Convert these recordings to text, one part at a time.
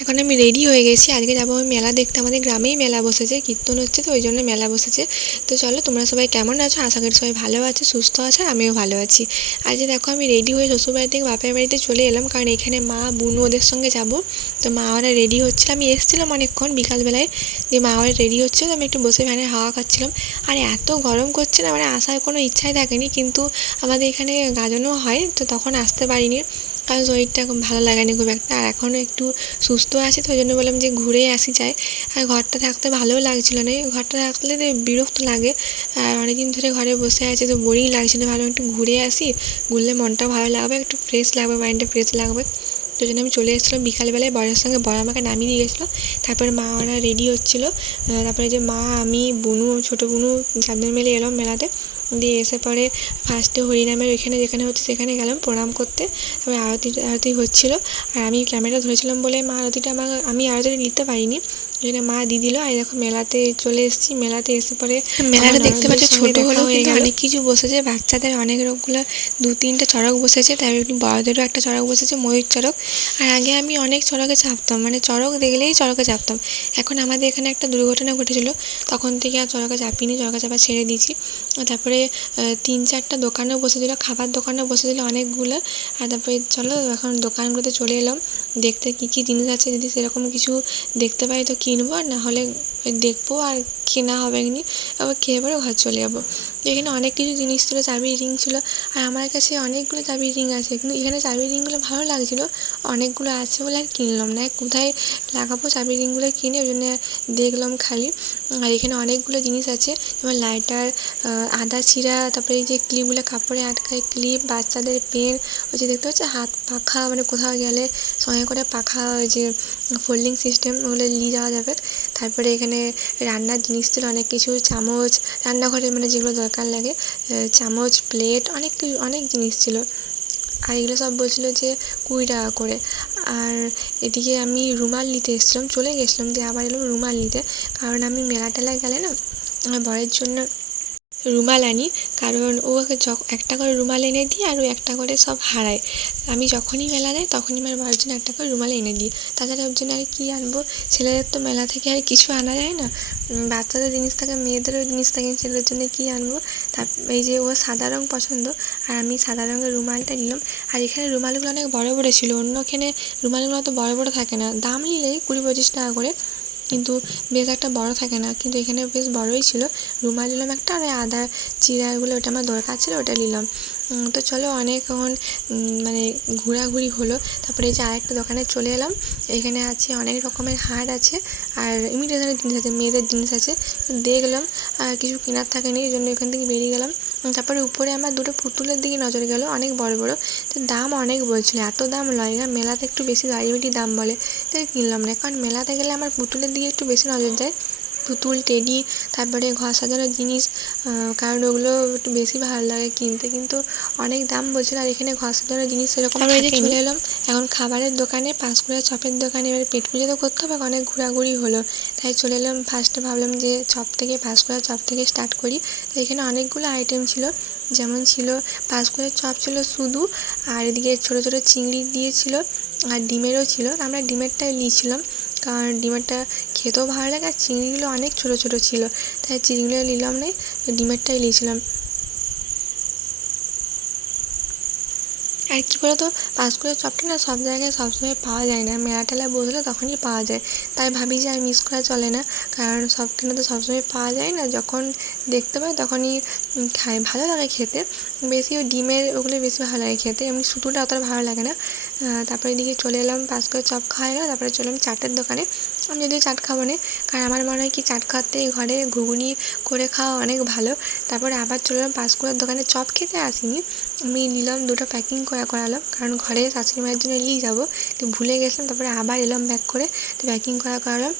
এখন আমি রেডি হয়ে গেছি, আজকে যাবো আমি মেলা দেখতে। আমাদের গ্রামেই মেলা বসেছে, কীর্তন হচ্ছে, তো ওই জন্য মেলা বসেছে। তো চলো, তোমরা সবাই কেমন আছো? আশা করি সবাই ভালো আছে, সুস্থ আছে, আর আমিও ভালো আছি। আজকে দেখো আমি রেডি হয়ে শ্বশুরবাড়ি থেকে বাপের বাড়িতে চলে এলাম, কারণ এখানে মা বুনু ওদের সঙ্গে যাব। তো মা ওরা রেডি হচ্ছিল, আমি এসেছিলাম অনেকক্ষণ বিকালবেলায়, দিয়ে মা ওরা রেডি হচ্ছিলো, আমি একটু বসে ফ্যানের হাওয়া খাচ্ছিলাম। আর এত গরম করছে না, মানে আসার কোনো ইচ্ছাই থাকেনি, কিন্তু আমাদের এখানে গাজনও হয়, তো তখন আসতে পারিনি, কারণ শরীরটা খুব ভালো লাগেনি খুব একটা। আর এখনও একটু সুস্থ আছি, তো ওই জন্য বললাম যে ঘুরে আসি যাই। আর ঘরটা থাকতে ভালোও লাগছিলো না, ঘরটা থাকলে তো বিরক্ত লাগে। আর অনেকদিন ধরে ঘরে বসে আছে, তো বোরিং লাগছিলো, ভালো একটু ঘুরে আসি, ঘুরলে মনটা ভালো লাগবে, একটু ফ্রেশ লাগবে, মাইন্ডটা ফ্রেশ লাগবে। তো জন্য আমি চলে এসেছিলাম বিকালবেলায়, বরের সঙ্গে বর আমাকে নামিয়ে দিয়ে গেছিলো। তারপরে মা ওরা রেডি হচ্ছিলো, তারপরে যে মা, আমি, বুনু, ছোটো বুনু, চারজন মিলে এলাম মেলাতে। দিয়ে এসে পরে ফার্স্টে হরিনামের ওইখানে যেখানে হচ্ছে সেখানে গেলাম প্রণাম করতে। তারপরে আরতি হচ্ছিলো, আর আমি ক্যামেরা ধরেছিলাম বলে মা আরতিটা আমি আরতিটা নিতে পারিনি, যেটা মা দিয়ে দিল। আর দেখো মেলাতে চলে এসেছি, মেলাতে এসে পরে মেলাটা দেখতে পাচ্ছি ছোট হলেও কিন্তু অনেক কিছু বসেছে, বাচ্চাদের অনেক রকমগুলো 2-3টে চড়ক বসেছে, তার বড়দেরও একটা চড়ক বসেছে, ময়ূর চড়ক। আর আগে আমি অনেক চড়কে চাপতাম, মানে চড়ক দেখলেই চড়কে চাপতাম। এখন আমাদের এখানে একটা দুর্ঘটনা ঘটেছিল, তখন থেকে আর চড়কে চাপিনি, চড়কে চাপা ছেড়ে দিয়েছি। তারপরে 3-4টা দোকানেও বসেছিলো, খাবার দোকানেও বসেছিলো অনেকগুলো। আর তারপরে চলো এখন দোকানগুলোতে চলে এলাম দেখতে কী কী জিনিস আছে, যদি সেরকম কিছু দেখতে পাই তো কিনবো, আর না হলে দেখবো আর কেনা হবে নি, আবার খেয়ে পরে ঘর চলে যাবো। এখানে অনেক কিছু জিনিস ছিল, চাবির রিং ছিল, আর আমার কাছে অনেকগুলো চাবির রিং আছে, কিন্তু এখানে চাবির রিংগুলো ভালো লাগছিলো, অনেকগুলো আছে বলে আর কিনলাম না, কোথায় লাগাবো চাবির রিংগুলো কিনে, ওই জন্য দেখলাম খালি। আর এখানে অনেকগুলো জিনিস আছে, যেমন লাইটার, আদা ছিঁড়া, তারপরে এই যে ক্লিপগুলো কাপড়ে আটকায় ক্লিপ, বাচ্চাদের পেন, ওই যে দেখতে পাচ্ছি হাত পাখা, মানে কোথাও গেলে সঙ্গে করে পাখা, ওই যে ফোল্ডিং সিস্টেম, ওগুলো নিয়ে যাওয়া যাবে। তারপরে এখানে রান্নার জিনিস ছিল অনেক কিছু, চামচ, রান্নাঘরে মানে যেগুলো দরকার লাগে, চামচ, প্লেট, অনেক কিছু, অনেক জিনিস ছিল। আর এগুলো সব বলছিলো যে 20 টাকা করে। আর এদিকে আমি রুমাল নিতে এসেছিলাম, চলে গেছিলাম, দিয়ে আবার এলাম রুমাল নিতে, কারণ আমি মেলা টেলায় গেলে না আমার বরের জন্য রুমাল আনি, কারণ ও একটা করে রুমাল এনে দিই, আর ও একটা করে সব হারায়। আমি যখনই মেলা যাই তখনই আমার বরের জন্য একটা করে রুমাল এনে দিই, তাছাড়া ওর জন্য আর কী আনবো, ছেলেদের তো মেলা থেকে আর কিছু আনা যায় না, বাচ্চাদের জিনিস থাকে, মেয়েদেরও জিনিস থাকে, ছেলেদের জন্য কী আনবো। এই যে ও সাদা রঙ পছন্দ, আর আমি সাদা রঙের রুমালটা নিলাম। আর এখানে রুমালগুলো অনেক বড় বড় ছিল, অন্যখানে রুমালগুলো অত বড় বড় থাকে না, দাম নিলেই 20-25 টাকা করে, কিন্তু বেশ একটা বড় থাকে না, কিন্তু এখানে বেশ বড়ই ছিল। রুমাল নিলাম একটা, আর আদা চিড়াগুলো ওটা আমার দরকার ছিল, ওটা নিলাম। তো চলো অনেকক্ষণ মানে ঘোরাঘুরি হলো, তারপরে এই যে আরেকটা দোকানে চলে এলাম, এখানে আছে অনেক রকমের হার আছে, আর ইমিটেশনের জিনিস আছে, মেয়েদের জিনিস আছে, দেখলাম আর কিছু কেনার থাকেনি, এই জন্য এখান থেকে বেরিয়ে গেলাম। তারপরে উপরে আমার দুটো পুতুলের দিকে নজর গেলো, অনেক বড় বড়, তো দাম অনেক বলছিলো, এত দাম লয় না, মেলাতে একটু বেশি গাড়ি দাম বলে, তাই কিনলাম না, কারণ মেলাতে গেলে আমার পুতুলের দিকে একটু বেশি নজর যায়, পুতুল, টেডি, তারপরে ঘর সাজানোর জিনিস, কারণ ওগুলো একটু বেশি ভালো লাগে কিনতে, কিন্তু অনেক দাম বলছিলো। আর এখানে ঘর সাজানোর জিনিস সেরকম চলে এলাম এখন খাবারের দোকানে, পাঁশকুড়ার চপের দোকানে। এবার পেট পুজো তো করতে হবে, অনেক ঘোরাঘুরি হলো, তাই চলে এলাম। ফার্স্টে ভাবলাম যে পাঁশকুড়ার চপ থেকে স্টার্ট করি, তো এখানে অনেকগুলো আইটেম ছিল, যেমন ছিল পাঁশকুড়ার চপ ছিল শুধু, আর এদিকে ছোটো ছোটো চিংড়ি দিয়েছিল, আর ডিমেরও ছিল, আমরা ডিমেরটাই নিয়েছিলাম, কারণ ডিমেরটা খেতেও ভালো লাগে, আর চিংড়িগুলো অনেক ছোটো ছোটো ছিল, তাই চিংড়িগুলো নিলাম না, ডিমেরটাই নিয়েছিলাম। আর কী বলো তো, পাঁশকুড়ার চপটা না সব জায়গায় সবসময় পাওয়া যায় না, মেলা টেলায় বসলে তখনই পাওয়া যায়, তাই ভাবি যে আর মিস করা চলে না, কারণ সবখানে তো সবসময় পাওয়া যায় না, যখন দেখতে পাই তখনই খাই, ভালো লাগে খেতে, বেশি ওই ডিমের ওগুলো বেশি ভালো লাগে খেতে, এমনি শুধুটা অতটা ভালো লাগে না। তারপরে এদিকে চলে এলাম, পাঁশকুড়ার চপ খাওয়া গেলো, তারপরে চলে এলাম চাটের দোকানে। আমি যদিও চাট খাবো না, কারণ আমার মনে হয় কি চাট খাওয়াতে ঘরে ঘুগনি করে খাওয়া অনেক ভালো। তারপরে আবার চলে এলাম পাঁশকুড়ার দোকানে, চপ খেতে আসিনি, আমি নিলাম 2টা প্যাকিং করালাম, কারণ ঘরে শাশুড়ি মায়ের জন্য নিয়ে যাবো, তো ভুলে গেছিলাম, তারপরে আবার এলাম ব্যাক করে, তো প্যাকিং করালাম।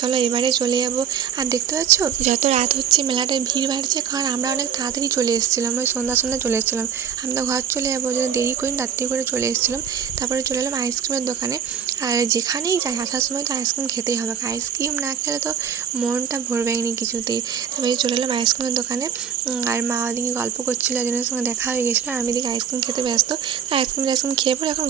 চলো এবারে চলে যাবো। আর দেখতে পাচ্ছ যত রাত হচ্ছে মেলাটায় ভিড় বাড়ছে, কারণ আমরা অনেক তাড়াতাড়ি চলে এসেছিলাম, ওই সন্ধ্যা চলে এসেছিলাম, আমরা ঘর চলে যাবো যদি দেরি করি, রাত্রি করে চলে এসেছিলাম। তারপরে চলে এলাম আইসক্রিমের দোকানে, আর যেখানেই যাই আসার সময় তো আইসক্রিম খেতেই হবে, আইসক্রিম না খেলে তো মনটা ভরবে না কিছুতেই। তারপরে চলে এলাম আইসক্রিমের দোকানে, আর মা ওদিকে গল্প করছিলো, একজনের সঙ্গে দেখা হয়ে গেছিলো, আর আমি এদিকে আইসক্রিম খেতে ব্যস্ত, আইসক্রিম খেয়ে পরে এখন